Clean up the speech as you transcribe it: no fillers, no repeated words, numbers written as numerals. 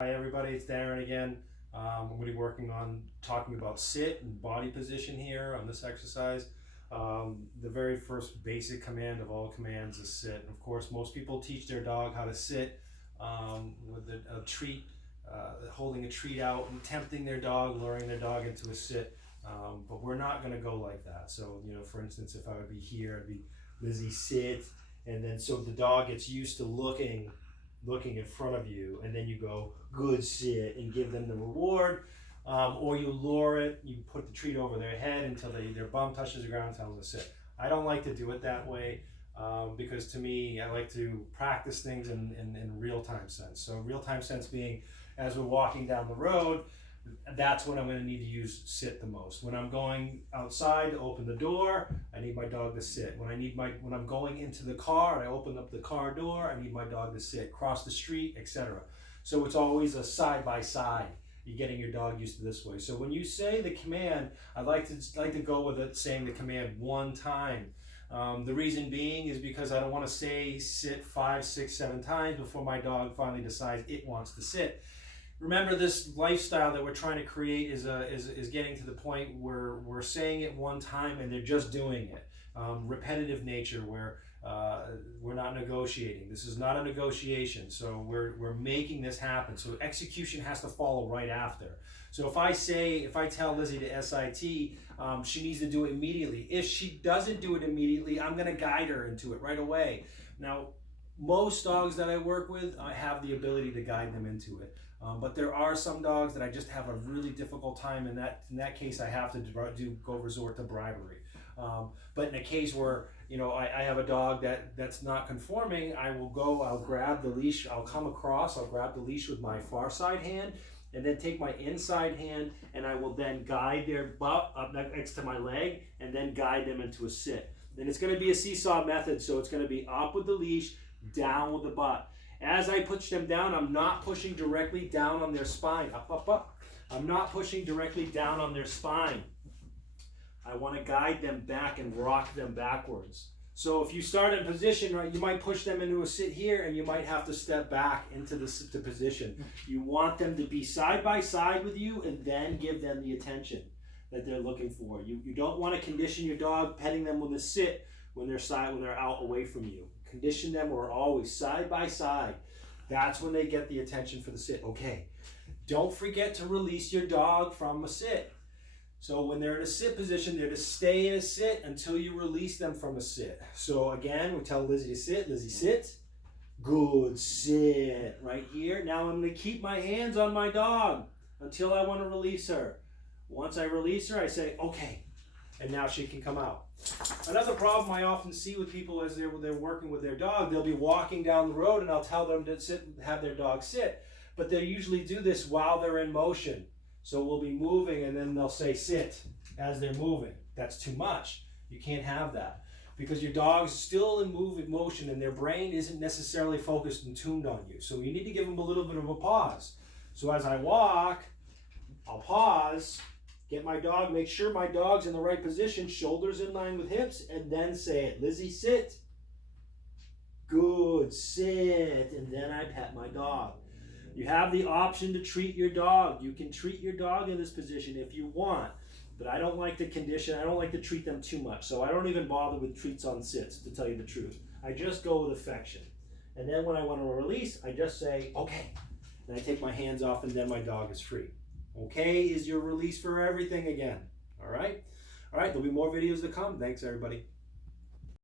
Hi everybody, it's Darren again. I'm going to be working on talking about sit and body position here on this exercise. The very first basic command of all commands is sit. Of course, most people teach their dog how to sit with a treat, holding a treat out and tempting their dog, luring their dog into a sit. But we're not going to go like that. So, for instance, if I would be here, I'd be Lizzie sit, and then so the dog gets used to looking in front of you, and then you go good sit and give them the reward, or you lure it, you put the treat over their head until their bum touches the ground, tell them to sit. I don't like to do it that way because to me I like to practice things in real-time sense. So real-time sense being as we're walking down the road, that's when I'm going to need to use sit the most. When I'm going outside to open the door, I need my dog to sit. When I'm going into the car and I open up the car door, I need my dog to sit. Cross the street, etc. So it's always a side by side. You're getting your dog used to this way. So when you say the command, I like to go with it saying the command one time. The reason being is because I don't want to say sit 5, 6, 7 times before my dog finally decides it wants to sit. Remember, this lifestyle that we're trying to create is getting to the point where we're saying it one time and they're just doing it. Repetitive nature where we're not negotiating. This is not a negotiation. So we're making this happen. So execution has to follow right after. So if I tell Lizzie to SIT, she needs to do it immediately. If she doesn't do it immediately, I'm going to guide her into it right away. Now, most dogs that I work with, I have the ability to guide them into it. But there are some dogs that I just have a really difficult time. In that case, I have to resort to bribery. But in a case where I have a dog that's not conforming, I'll grab the leash, I'll come across, I'll grab the leash with my far side hand, and then take my inside hand, and I will then guide their butt up next to my leg, and then guide them into a sit. Then it's going to be a seesaw method, so it's going to be up with the leash, down with the butt. As I push them down, I'm not pushing directly down on their spine. Up, up, up. I'm not pushing directly down on their spine. I want to guide them back and rock them backwards. So if you start in position, right, you might push them into a sit here and you might have to step back into the position. You want them to be side by side with you and then give them the attention that they're looking for. You don't want to condition your dog petting them with a sit when they're out away from you. Condition them or always side by side. That's when they get the attention for the sit. Okay, don't forget to release your dog from a sit. So when they're in a sit position, they're to stay in a sit until you release them from a sit. So again, we tell Lizzie to sit. Lizzie, sit. Good, sit right here. Now I'm going to keep my hands on my dog until I want to release her. Once I release her, I say, okay, and now she can come out. Another problem I often see with people as they're working with their dog, they'll be walking down the road and I'll tell them to sit, have their dog sit, but they usually do this while they're in motion. So we'll be moving and then they'll say sit as they're moving. That's too much. You can't have that because your dog's still in motion and their brain isn't necessarily focused and tuned on you. So you need to give them a little bit of a pause. So as I walk, I'll pause, get my dog, make sure my dog's in the right position, shoulders in line with hips, and then say it. Lizzie, sit. Good, sit. And then I pet my dog. You have the option to treat your dog. You can treat your dog in this position if you want, but I don't like to condition. I don't like to treat them too much. So I don't even bother with treats on sits, to tell you the truth. I just go with affection. And then when I want to release, I just say, okay. And I take my hands off and then my dog is free. Okay is your release for everything again. All right? All right, there'll be more videos to come. Thanks, everybody.